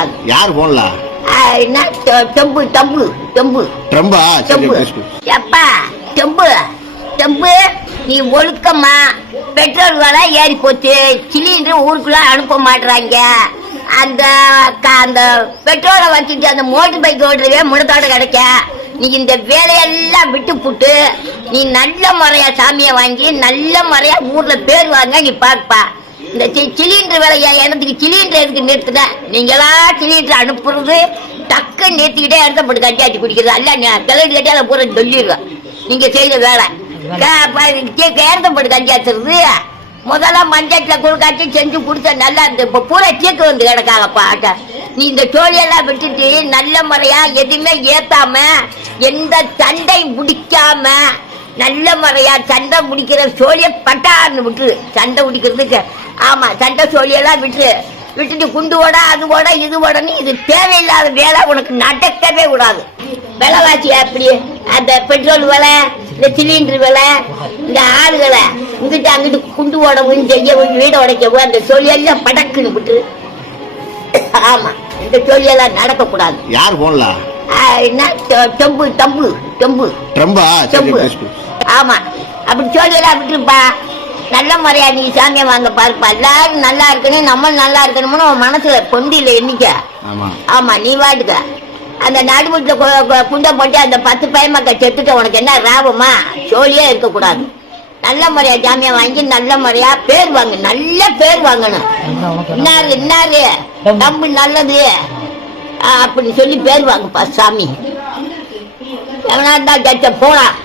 கூடாது. யார் போன்ல? என்ன டெம்பு டெம்பு டெம்பு ட்ரம்பா? டெம்பு எப்பா டெம்பு டெம்பு நீ ஒழுக்கமா பெட்ரோல் விலை ஏறி போச்சு, சிலிண்டர் ஊருக்குள்ள அனுப்ப மாட்டுறாங்க. அந்த அந்த பெட்ரோலை வச்சுட்டு அந்த மோட்டர் பைக் ஓடுறவே முடத்தோட கிடைக்க. நீ இந்த வேலையெல்லாம் விட்டு புட்டு நீ நல்ல முறையா சாமியை வாங்கி நல்ல முறையா ஊர்ல பேர் வாங்க. நீ பாப்பா இந்த சிலிண்டர் வேலையா எனக்கு சிலிண்டர் எதுக்கு நிறுத்தின? நீங்களா சிலிண்டர் அனுப்புறது டக்கு நிறுத்திக்கிட்டே இடத்தப்பட்டு கட்டியாச்சு குடிக்கிறது அல்ல கிளறி கட்டி அதை பூரா சொல்லிடுவேன். நீங்க செய்த வேலை இடத்தப்பட்டு கட்டியாச்சுறது. முதல்ல மஞ்சத்துல குழுக்காச்சி செஞ்சு குடிச்ச நல்லா இருந்து இப்ப பூரா சீக்கு வந்து கிடக்காங்கப்பா. நீ இந்த சோழியெல்லாம் விட்டுட்டு நல்ல முறையா எதுவுமே ஏத்தாம எந்த சண்டை முடிக்காம நல்ல முறையா சண்டை முடிக்கிற சோழிய பட்டான்னு விட்டு சண்டை முடிக்கிறதுக்கு. ஆமா சண்டை சோழியெல்லாம் விட்டுட்டு குண்டு ஓட அது ஓட இது ஓடன்னு இது தேவையில்லாத வேலை உனக்கு நடக்கவே கூடாது. விலைவாசி அப்படி அந்த பெட்ரோல் விலை, இந்த சிலிண்டர் விலை, இந்த ஆளுகளை இங்கிட்டு அங்கிட்டு குண்டு ஓடவும் செய்ய வீட உடைக்கவும் அந்த சோழியெல்லாம் படக்குன்னு விட்டு. ஆமா இந்த சோழியெல்லாம் நடக்க கூடாது. யார் போன்ல? என்ன டெம்பு டெம்பு டெம்பு ட்ரம்பா? டெம்பு ஆமா அப்படி சோழியெல்லாம் விட்டுருப்பா. நல்ல முறையா நீ சாமியை வாங்க பாருப்பா. எல்லாரும் நல்லா இருக்கணும், நம்ம நல்லா இருக்கணும்னு உன் மனசுல பொந்தியில எண்ணிக்க. ஆமா நீ வாட்டுக்க அந்த நடுவுல குண்டை போட்டு அந்த 10 பயமக்க செத்துட்ட உனக்கு என்ன லாபமா? சோழியே இருக்கக்கூடாது. நல்ல முறையா ஜாமியா வாங்கி நல்ல முறையா பேர் வாங்க, நல்ல பேர் வாங்கணும். இன்னாரு தம்பு நல்லது அப்படின்னு சொல்லி பேர் வாங்கப்பா சாமி. எவனா இருந்தா ஜட்ஜ போலாம்.